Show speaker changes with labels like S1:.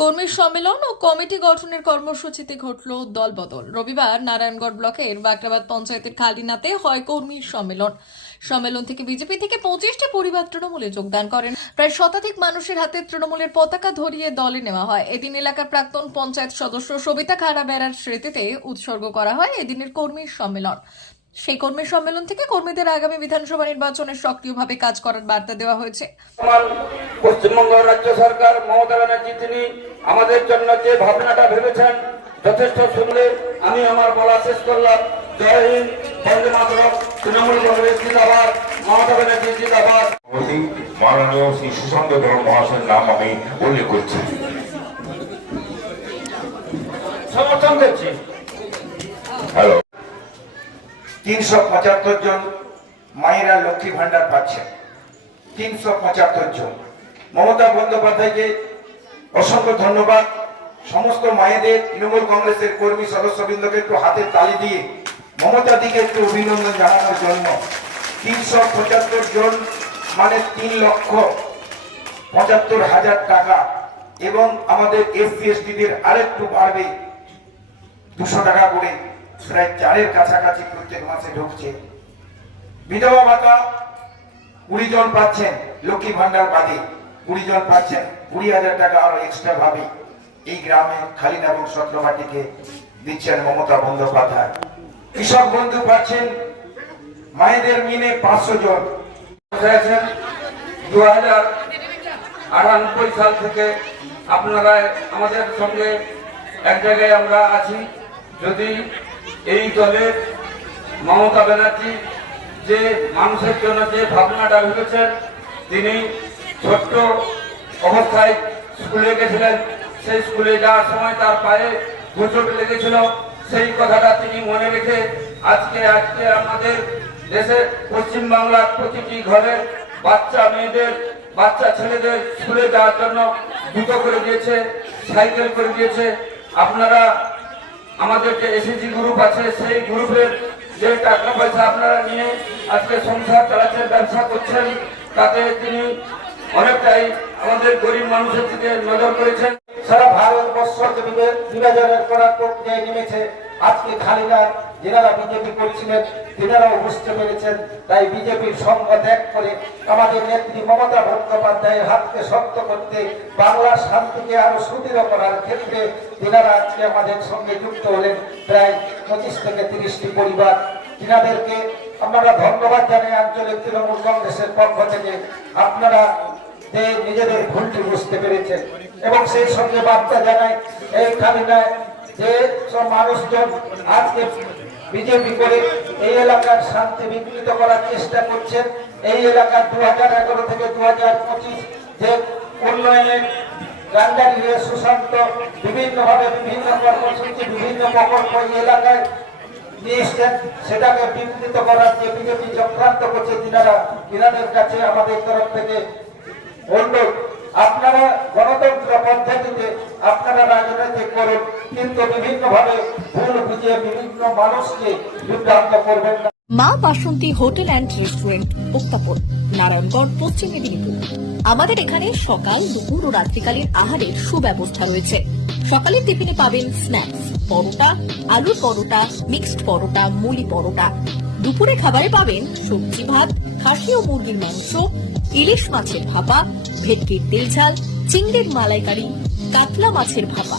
S1: কর্মী সম্মেলন ও কমিটি গঠনের কর্মসূচিতে ঘটল দলবদল। রবিবার নারায়ণগড় ব্লকের বাগরাবাদ পঞ্চায়েতের খালিনাতে হয় কর্মী সম্মেলন। সম্মেলন থেকে বিজেপি থেকে পঁচিশটি পরিবার তৃণমূলে যোগদান করেন। প্রায় শতাধিক মানুষের হাতে তৃণমূলের পতাকা ধরিয়ে দলে নেওয়া হয়। এদিন এলাকার প্রাক্তন পঞ্চায়েত সদস্য সবিতা খাড়া বেড়ার স্মৃতিতে উৎসর্গ করা হয় এদিনের কর্মী সম্মেলন। সেই কর্মী সম্মেলন থেকে কর্মীদের আগামী বিধানসভা নির্বাচনে সক্রিয়ভাবে কাজ করার বার্তা দেওয়া হয়েছে।
S2: পশ্চিমবঙ্গ রাজ্য সরকার মমতা ব্যানার্জি তিনি আমাদের জন্য যে ভাবনাটা ভেবেছেন যথেষ্ট শুনলে আমি আমার বলা শেষ করলাম। জয় হিন্দ বন্দে মাতরম। তৃণমূল কংগ্রেস জিন্দাবাদ মমতা ব্যানার্জি জিন্দাবাদ।
S3: মাননীয় শ্রী সুশান্ত ধর মহাশয়ের নাম আমি উল্লেখ করছি।
S2: সমর্থন করছি।
S3: হ্যালো।
S4: তিনশো পঁচাত্তর জন মায়েরা লক্ষ্মী ভান্ডার পাচ্ছেন তিনশো পঁচাত্তর জন। মমতা বন্দ্যোপাধ্যায়কে অসংখ্য ধন্যবাদ। সমস্ত মায়েদের তৃণমূল কংগ্রেসের কর্মী সদস্যবৃন্দকে একটু হাতে তালি দিয়ে মমতা দিকে একটু অভিনন্দন জানানোর জন্য তিনশো পঁচাত্তর জন মানে তিন লক্ষ পঁচাত্তর হাজার টাকা এবং আমাদের এসসি এসটিদের আরেকটু বাড়বে দুশো টাকা করে প্রায় চারের কাছাকাছি প্রত্যেক মাসে ঢুকছে। বিধবা ভাতা কুড়ি জন পাচ্ছেন, লক্ষ্মী ভান্ডার বাদে কুড়ি জন পাচ্ছেন, কুড়ি হাজার টাকা আরও এক্সট্রা ভাবে এই গ্রামে খালিনা এবং সত্রবাটিকে দিচ্ছেন মমতা বন্দ্যোপাধ্যায়। কৃষক বন্ধু পাচ্ছেন, মায়েদের মিনে পাঁচশো জন।
S2: দু হাজার আটানব্বই সাল থেকে আপনারা আমাদের সঙ্গে এক জায়গায় আমরা আছি। যদি এই দলের মমতা ব্যানার্জি যে মানুষের জন্য যে ভাবনাটা ভেবেছেন, তিনি ছোট্ট অবস্থায় স্কুলে গেছিলেন। সেই স্কুলে যাওয়ার সময় তার পায়ে হোঁচট লেগেছিল। সেই কথাটা তিনি মনে রেখে আজকে আজকে আমাদের দেশে পশ্চিমবাংলার প্রতিটি ঘরের বাচ্চা মেয়েদের, বাচ্চা ছেলেদের স্কুলে যাওয়ার জন্য জুতো করে দিয়েছে, সাইকেল করে দিয়েছে। আপনারা আমাদের যে এসএসজি গ্রুপ আছে, সেই গ্রুপের যে টাকা পয়সা আপনারা নিয়ে আজকে সংসার চালাচ্ছেন, ব্যবসা করছেন, তাতে তিনি অনেকটাই আমাদের গরিব মানুষের দিকে নজর করেছেন।
S4: সারা ভারতবর্ষ জমিদের বিভাজনের করার প্রক্রিয়ায় নেমেছে আজকে খালিদার যেনারা বিজেপি করছিলেন, তেনারাও বুঝতে পেরেছেন, তাই বিজেপির সঙ্গ ত্যাগ করে আমাদের নেত্রী মমতা বন্দ্যোপাধ্যায়ের হাতকে শক্ত করতে বাংলার শান্তিকে আরও সুদৃঢ় করার ক্ষেত্রে তেনারা আজকে আমাদের সঙ্গে যুক্ত হলেন প্রায় পঁচিশ থেকে তিরিশটি পরিবার। তিনাদেরকে আমরা ধন্যবাদ জানাই আঞ্চলিক তৃণমূল কংগ্রেসের পক্ষ থেকে। আপনারা নিজেদের ভুলটি বুঝতে পেরেছেন। এবং সেই সঙ্গে বার্তা জানাই, এই খালিনায় যে সব মানুষজন আজকে বিজেপি করে এই এলাকার শান্তি বিঘ্নিত করার চেষ্টা করছেন। এই এলাকার দু হাজার এগারো থেকে দু হাজার পঁচিশ যে উন্নয়নের গান্ডারি হয়ে সুশান্ত বিভিন্নভাবে বিভিন্ন কর্মসূচি, বিভিন্ন প্রকল্প এই এলাকায় নিয়ে সেটাকে বিঘ্নিত করার যে বিজেপি চক্রান্ত করছে, তিনারা, তিনাদের কাছে আমাদের তরফ থেকে অনুরোধ। আপনারা গণতন্ত্র পদ্ধতিতে আপনারা রাজনীতি করুন। কিন্তু ভুল বুঝিয়ে বিভিন্ন মানুষকে বিভ্রান্ত করবেন না।
S1: মা বাসন্তী হোটেল অ্যান্ড রেস্টুরেন্ট উত্তাপন নারায়ণগড়, পশ্চিম মেদিনীপুর। আমাদের এখানে সকাল, দুপুর ও রাত্রিকালীন আহারের সুব্যবস্থা রয়েছে। সকালের টিফিনে পাবেন স্ন্যাক্স পরোটা, আলুর পরোটা মিক্সড পরোটা মুলি পরোটা। দুপুরে খাবারে পাবেন সবজি ভাত, খাসি ও মুরগির মাংস, ইলিশ মাছের ভাপা, ভেটকির তেল ঝাল, চিংড়ির মালাইকারি, কাতলা মাছের ভাপা।